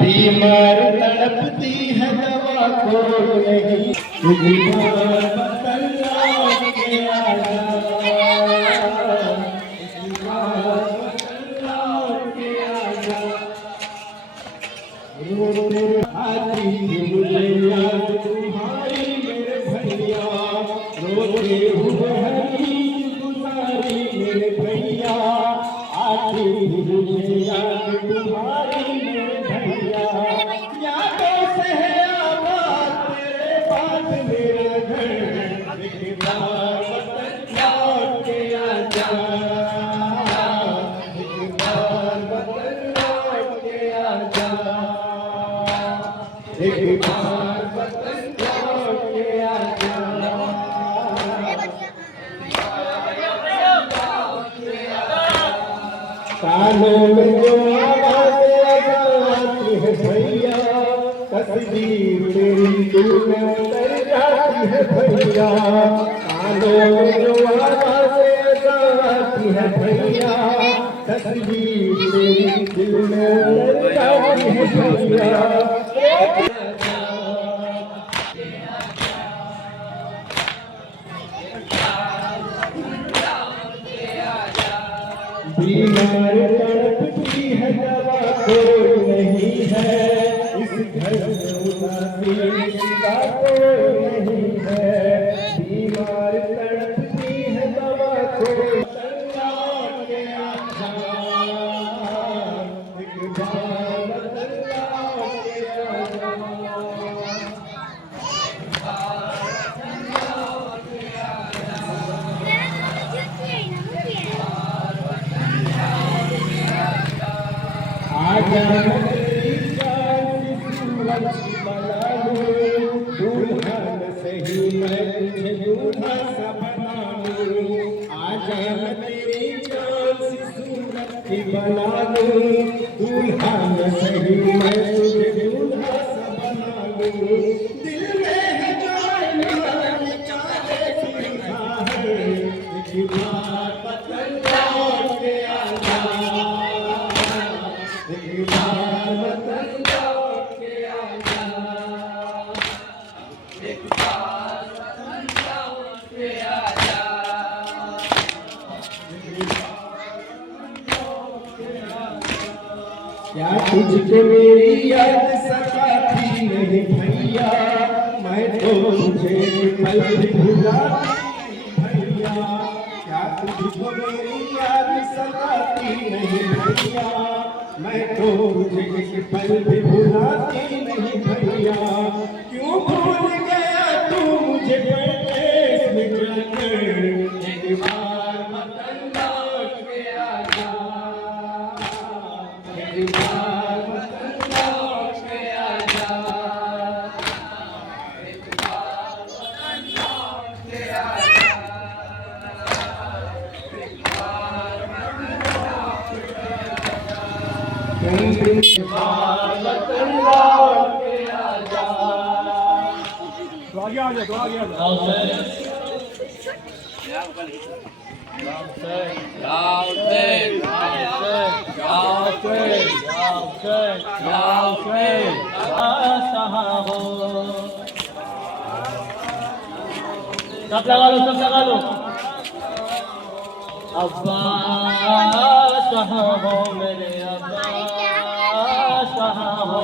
बीमार तड़पती है दवा को नहीं, बीमार बदल लौट के आजा, बीमार बदल लौट के आजा। आती मुझे याद तुम्हारी मेरे भैया, रोते हुए हरी गुजारी मेरे भैया, आती मुझे याद तुम्हारी मेरे भैया, यादों से है आबाद तेरे पास मेरा घर, एक बार वतन लौट के आजा, एक बार वतन लौट के आजा, एक बार वतन लौट के आजा। कानों में जो आवाज़ आती है भैया, तस्वीर तेरी दिल में उतर जाती है भैया, कानों में जो आवाज़ आती है भैया, तस्वीर तेरी दिल में उतर जाती है भैया। बीमार तड़पती है दवा कोई नहीं है, इस घर में उदासी का कोई नहीं है, बीमार तड़पती है दवा कोई लौट के आजा, एक बार वतन लौट के आजा, आजा मेरी जान सूरज बना लूं, दुल्हन सही मैं तुझे दूल्हा सा बना लूं, आजा तेरी जान सूरज बना लूं, दुल्हन सही मैं तुझे दूल्हा सा बना लूं, दिल में है जान चाहे फिरता है, एक बार वतन लौट के आजा, एक बार वतन लौट के आजा, एक बार वतन लौट के आजा, क्या तुझको मेरी याद सताती नहीं भैया, मैं तो तुझे पल भी भुलाती भैया, क्या तुझको मेरी याद सताती नहीं भैया, मैं तो तुझे एक पल भी भुलाती नहीं भैया, क्यों भूल गया तू मुझे परदेस में जाकर, एक बार वतन लौट के आजा, एक बार वतन लौट के आजा, एक बार वतन लौट के आजा, एक बार वतन लौट के आजा, एक बार वतन लौट के आजा। तो आगे आ जा, तो आगे आ जा। सब लगा लो, सब लगा लो। अब्बास कहाँ हो मेरे अब्बास कहाँ हो,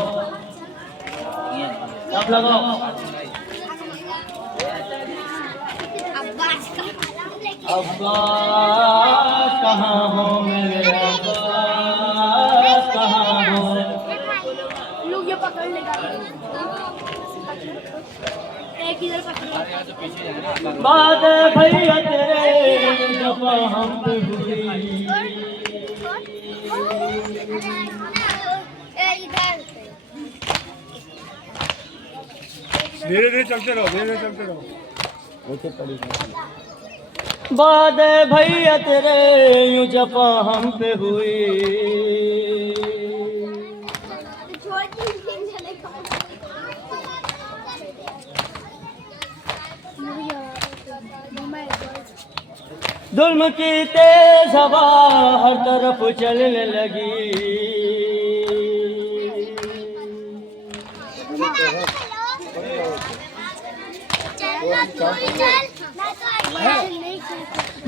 सब लगाओ। अब्बास कहाँ हो मेरे अब्बास कहाँ हो, लोग ये पकड़ लेगा, एक इधर पकड़, बात भैया तेरे जब हम पे हुई, धीरे धीरे चलते रहो, धीरे धीरे चलते रहो। बात भैया तेरे यूं जपा हम पे हुई, जुल्म की तेज हवा हर तरफ चलने लगी,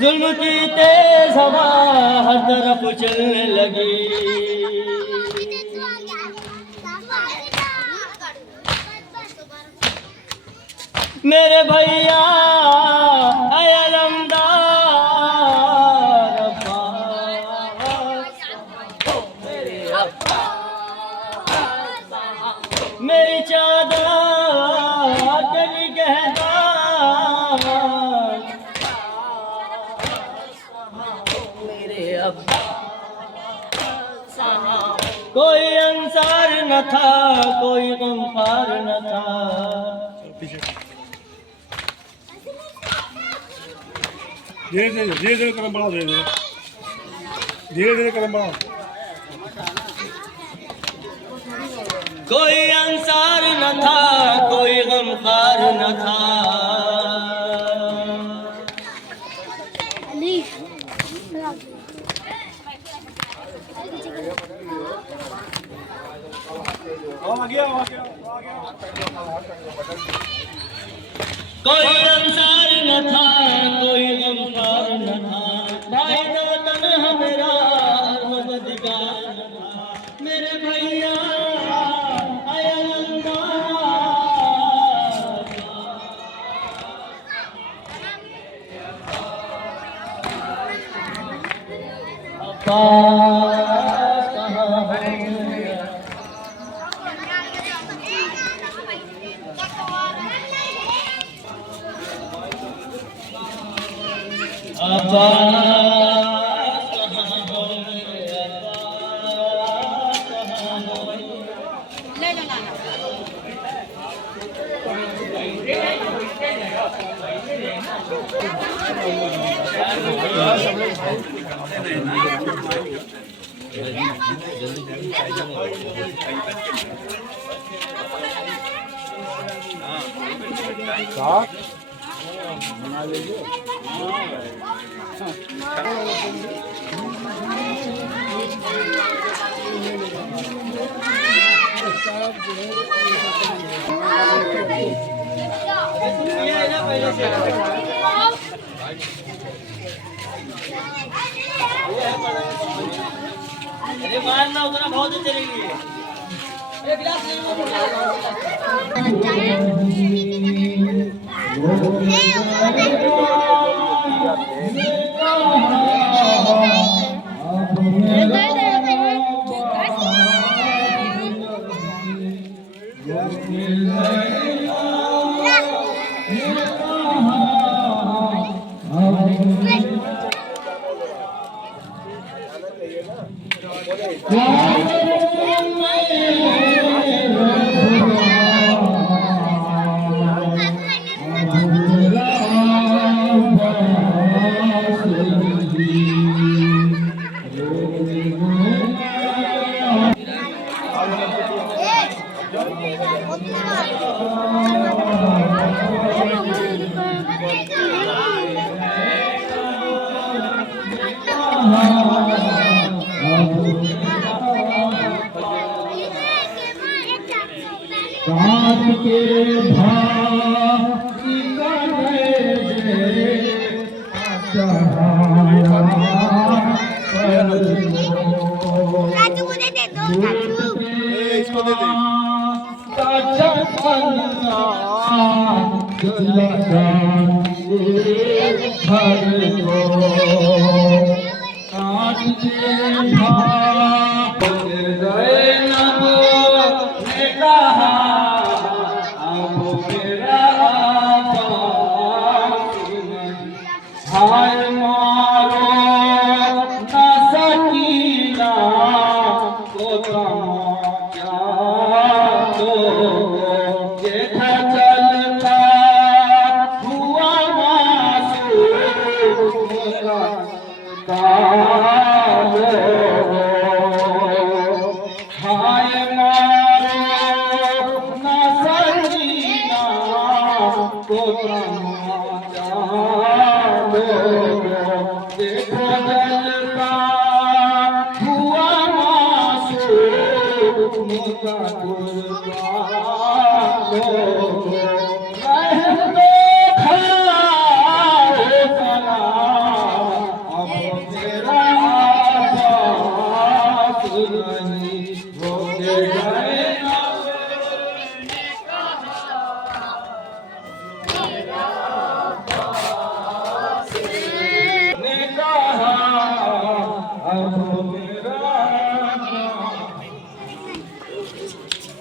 जुल्म की तेज हवा हर तरफ चलने लगी। मेरे भैया ऐ अलमदार मेरी चादर चली कहता मेरे अब्बा कोई अंसार न था, कोई गमखार न था। धीरे धीरे कदम बढ़ाओ, धीरे धीरे कदम बढ़ाओ। कोई अंसार न था, कोई गमखार न था। कोई अंसार न था, कोई गमखार न था। भाई तो तन्हा मेरा मददगार न था। मेरे भैया ऐ अलमदार अब्बास कहाँ है? अरे मारना उतना बहुत चलेगी। अरे गिलास काट के भाई राजू को दे दो इसको दे दे। हाय मारो न सकीना को क्या तो देखा चलता हुआ मासूम हाय मारो न सकीना को देखो जलता हुआ मासूम का कुर्बान रह दो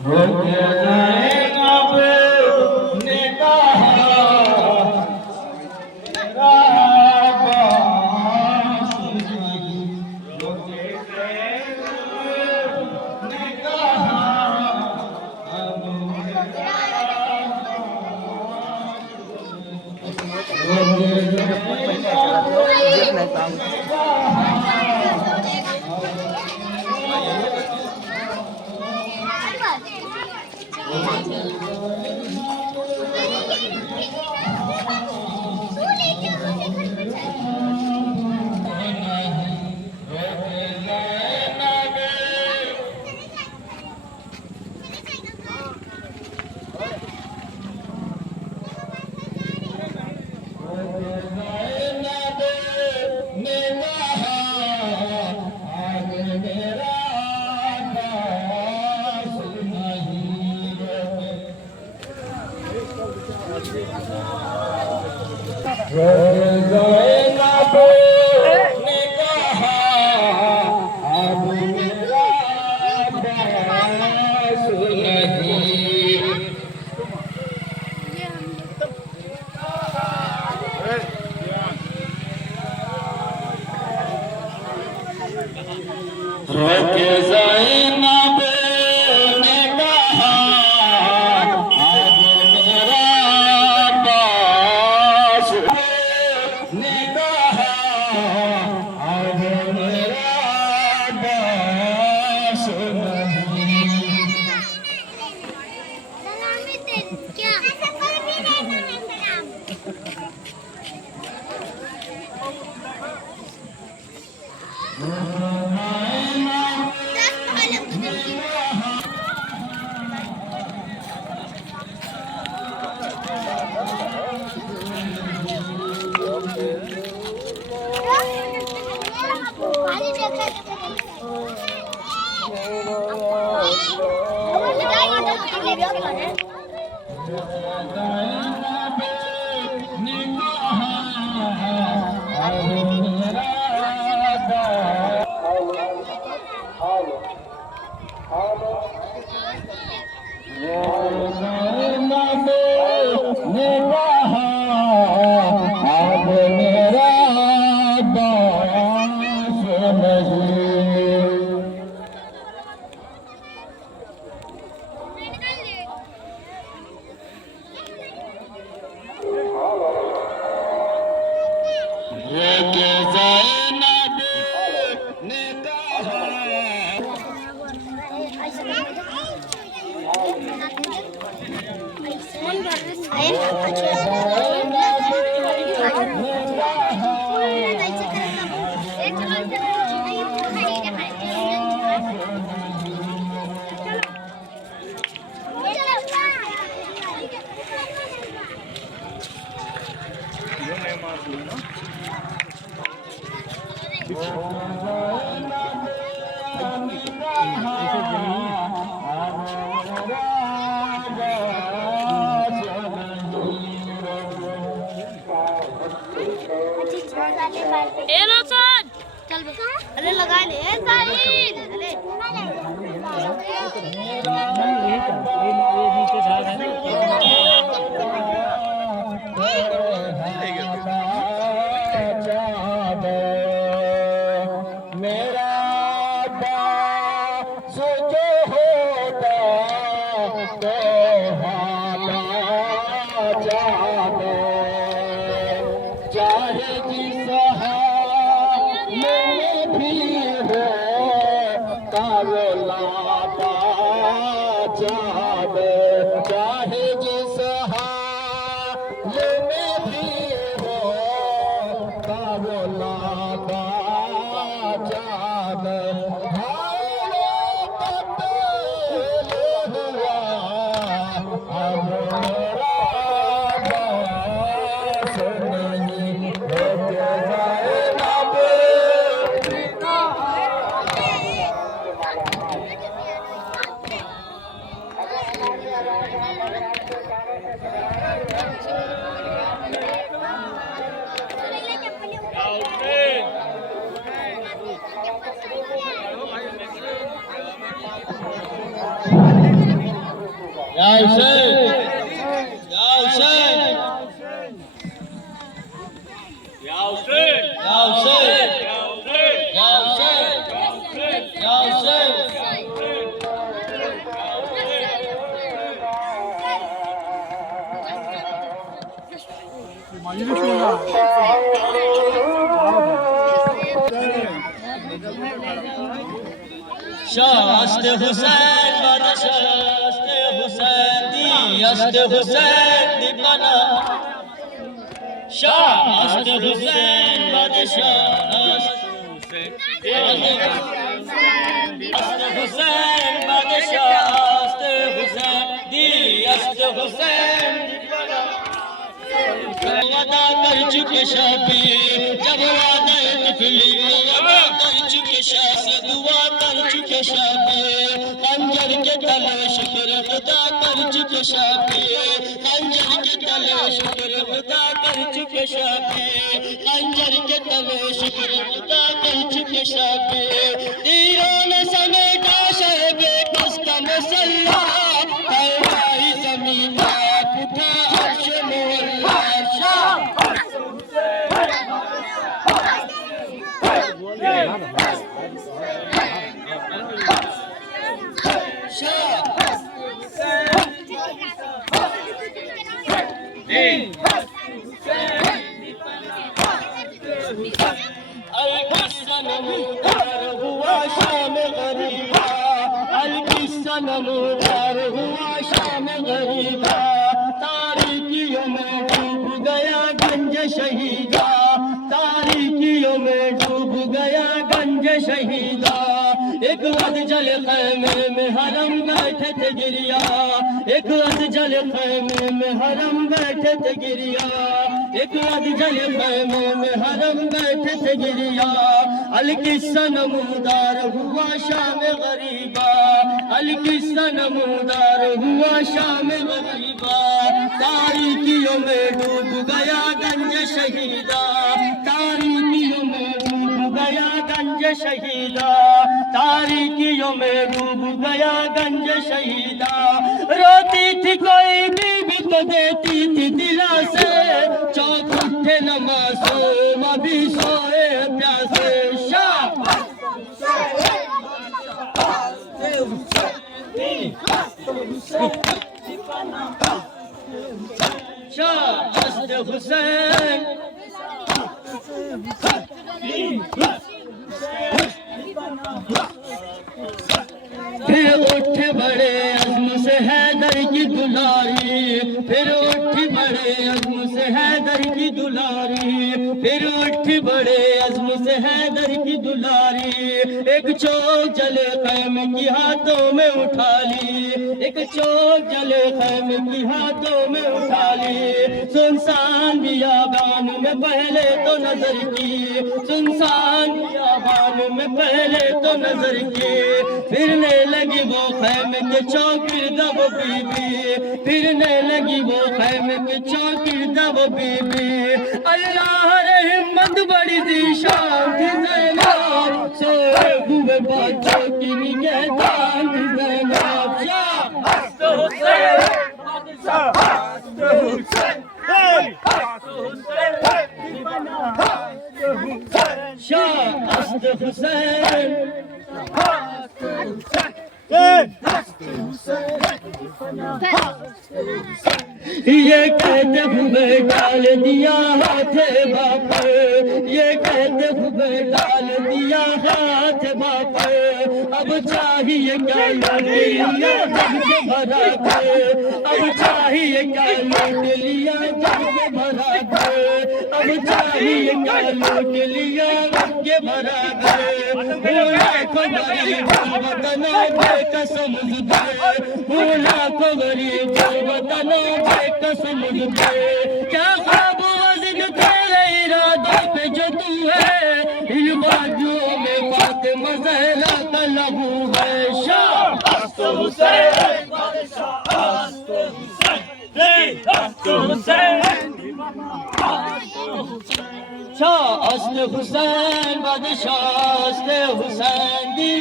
होके ज़ैनब ने कहा मेरा अब्बास नहीं। होके ज़ैनब ने कहा अब मेरा होके रोके ज़ैनब ने कहा अब मेरा अब्बास ने कहा अब मेरा अब्बास नहीं। क्या ऐसा कोई भी नहीं नाम चल अरे लगा ले साहिल अरे मेरा बास जो होता तो हाथा जाने चाहे जिस हाल में भी हो तारो लाता जाने चाहे जिस हाल में भी हो तारो लाता जाने या हुसैन, या हुसैन, या हुसैन, या हुसैन, या हुसैन, या हुसैन। शास्त हुसैन बादशास्त हुसैन दियस्त हुसैन दीवाना शास्त हुसैन बादशास्त हुसैन बादशास्त हुसैन दियस्त हुसैन दीवाना वादा कर चुके शाफी जब वादा तिफली वादा कर चुके शाफी दुआ कर चुके शाफी खंजर के तले शुक्र खुदा कर चुके शाफी खंजर के तले शुक्र खुदा कर चुके शाफी खंजर के तले शुक्र खुदा कर चुके शाफी तीरों ने समेटा शहब किसका मसल्ला है जमीन का उठा अर्श मोहल्ला नमूदार हुआ शाम गरीबा अलकिस्सा नमूदार हुआ शाम गरीबा तारीकियों में डूब गया गंज शहीदा तारीकियों में डूब गया गंज शहीदा एक अफजल खैमे में हरम बैठे थे गिरिया एक अफजल खैमे में हरम बैठे थे गिरिया एक अफजल खैमे में हरम बैठे थे गिरिया अलकिस्सा नमूदार हुआ शाम गरीबा अलकिस्सा नमूदार हुआ शाम गरीबा तारीकियों में डूब गया गंज शहीदा तारीकियों में डूब गया गंज शहीदा तारीकियों में डूब गया गंज शहीदा रोती थी कोई बीबी तो देती थी दिला से चौक उठे न मासूम अभी सोए प्यासे शास्त हुसैन फिर उठे बड़े अज़्म से हैदर की दुलारी फिर उठी बड़े अज़्म से हैदर की दुलारी फिर उठी बड़े अज़्म से हैदर की दुलारी एक चौक जले खैम की हाथों में उठा ली एक चौक जले खैम की हाथों में उठा ली सुनसान बियाबान में पहले तो नजर की सुनसान बियाबान में पहले तो नजर की फिरने लगी वो खैम के चौकीर दब बीबी फिरने लगी वो खैम के चौकीर दब बीबी अल्लाह रे हिम्मत बड़ी दी शान थी ज़ैनब सोए हुए बादशाह की निगहबान थी ज़ैनब शास्त हुसैन शास्त हुसैन शास्त हुसैन ये कहते हुए डाल दिया हाथ बाप ये कहते हुए डाल दिया हाथ बाप अब चाहिए क्या लूट लिया जग के भरा अब चाहिए क्या लूट लिया जग के भरा अब चाहिए क्या लूट लिया जग के भरा लाखों गरीब वतनों पे कसम दे लाखों गरीब वतनों पे कसम दे क्या ख्वाब वज़न तेरे इरादों पे जो तू है इन बाजुओं में फातिमा ज़हरा का लहू है शास्त हुसैन शास्त हुसैन बादशाह हुसैन दी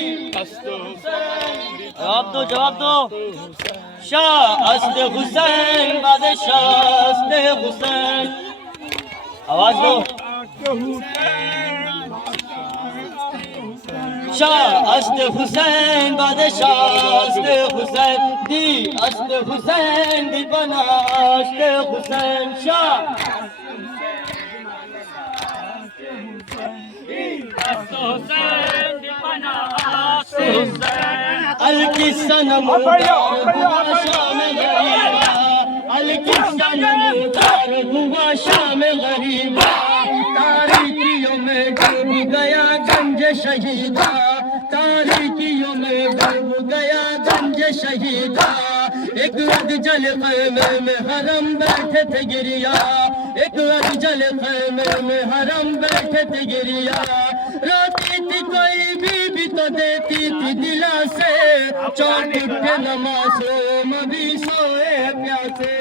जवाब दो शाह अस्ते हुसैन बादशाह अस्ते हुसैन आवाज दो शाह अस्ते हुसैन बादशाह अस्ते हुसैन दी अस्ते हुसैन दी बना अस्ते हुसैन शाह अलकिसन शाम गरीबा अलकिसन हुआ शाम गरीबा तारीखियों में डूब गया गंज शहीदा तारीखियों में डूब गया गंज शहीदा एक अधजल खैमे में हरम बैठे थे गिरिया एक अधजल खैमे में हरम बैठे थे गिरिया रोती थी कोई बीबी तो देती थी दिला से चौक उठे नमाज़ों में भी सोए प्यासे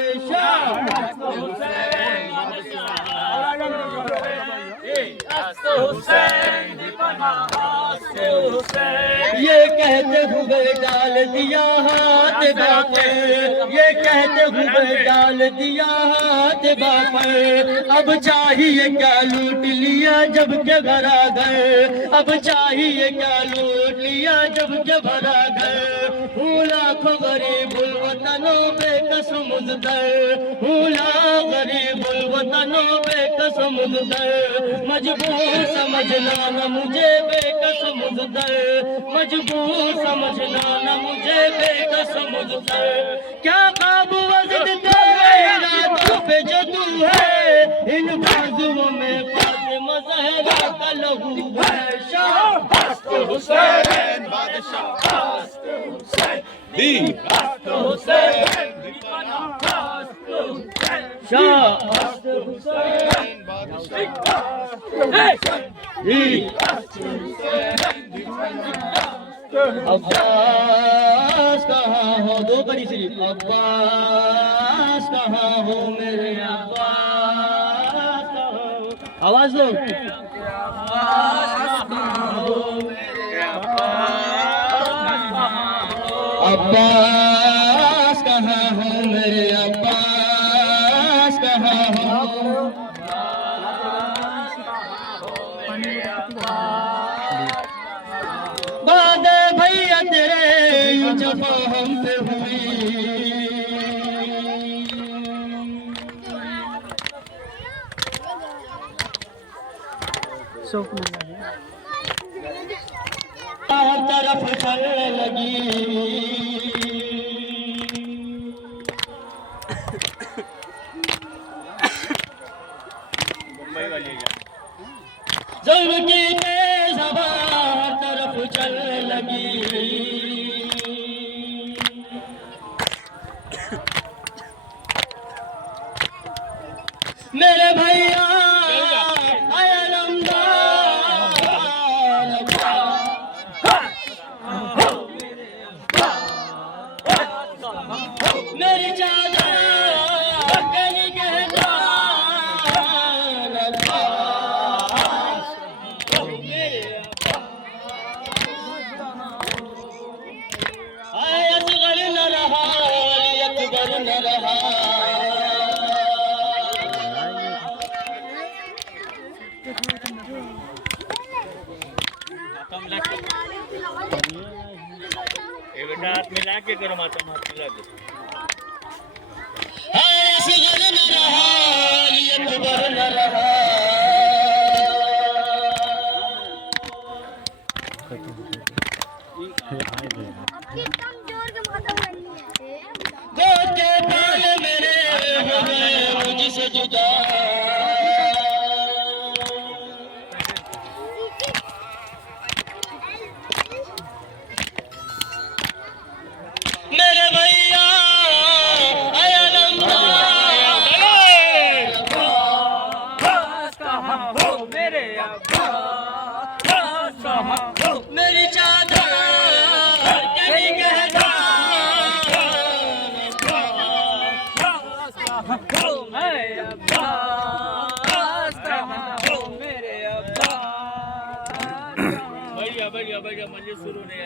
ये कहते हुए डाल दिया हाथ बापे ये कहते हुए डाल दिया हाथ बापे अब चाहिए क्या लूट लिया जब के घर आ गए अब चाहिए क्या लूट लिया जब के घर आ गए लाखों गरीबुल वतनों पे कसम दर गरीबुल वतनों पे कसम दर मजबूर समझना न मुझे बेकसम दर मजबूर समझना न मुझे बेकसम दर क्या काबू वजद तेरे रातों पे जो तू है इन बाजुओं में फातिमा ज़हरा का लहू है शाह हुसैन बादशाह हुसैन दी हुसैन शाह हुसैन बादशाह अब्बास कहाँ हो दो बड़ी सिर्फ अब्बास कहाँ हो मेरे अब्बास कहाँ हो आवाज दो अब्बास कहाँ हो मेरे अब्बास कहाँ हो बाद भैया तेरे जब हम पे हुई तरफ चलने लगी जुल्म की तेज हवा तरफ चलने लगी मेरे भैया मेरी चादर कहीं कहता असगर न रहा अकबर न रहा बेटा हाथ मिला के करो माता हाथ मिला के असगर न रहा अकबर न रहा गोते बाल मेरे हो गए मुझसे जुदा मेरे भैया मेरी चादर कहीं कहता बढ़िया बढ़िया बढ़िया मजे शुरू नहीं